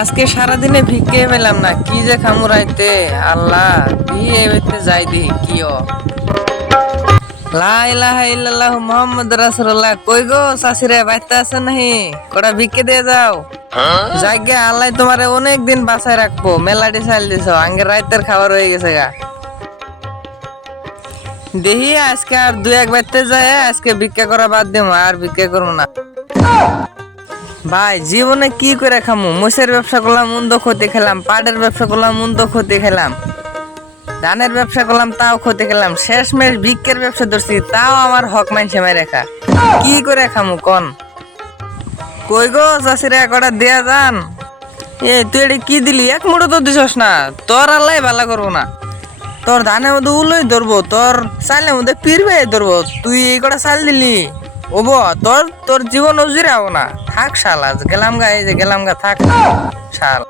আজকে সারাদিনে ভিক্ষে পেলাম না, কি যে খামুরাইতে আল্লাহ, বিয়ে হইতে যাই দি কি ও লা ইলাহা ইল্লাল্লাহ মুহাম্মদ রাসূলুল্লাহ। কই গো সাসিরে বাইতে আছে নাহি? কোটা ভিক্ষে দিয়ে যাও। জায়গা আল্লাহ তোমারে অনেক দিন বাঁচায় রাখব। মেলাডি চাল দিছ আঙ্গে রাইতের খাবার হয়ে গেছে গা। দেখি, আজকে আর দুই এক বাইতে যায় আজকে ভিক্ষা করা বাদ দিম, আর ভিক্ষা করব না। ভাই, জীবনে কি করে খামু? মোষের ব্যবসা করলাম মন্দ ক্ষতি খেলাম, পাটের ব্যবসা করলাম মন্দ ক্ষতি খেলাম। ধানের ব্যবসা করলাম, তাও ক্ষতি খেলাম। শেষ মেশ ভিক্ষের ব্যবসা ধরছি, তাও আমার হক মানছে মাই রেখা কি করে খামু কন? কই গো, চাষিরা কটা দেয়া যান। এ, তুই এটা কি দিলি? এক মুঠো তো দিছস না। তোর আল্লাহ ভালো করব না। তোর ধানের মধ্যে উলোই ধরবো, তোর চালের মধ্যে পিরবে ধরবো। তুই এই কটা চাল দিলি? ওব, তোর তোর জীবন উজিরে হব না। থাক শাল আজ গেলাম গা, এই যে গেলাম গা, থাক। শাল।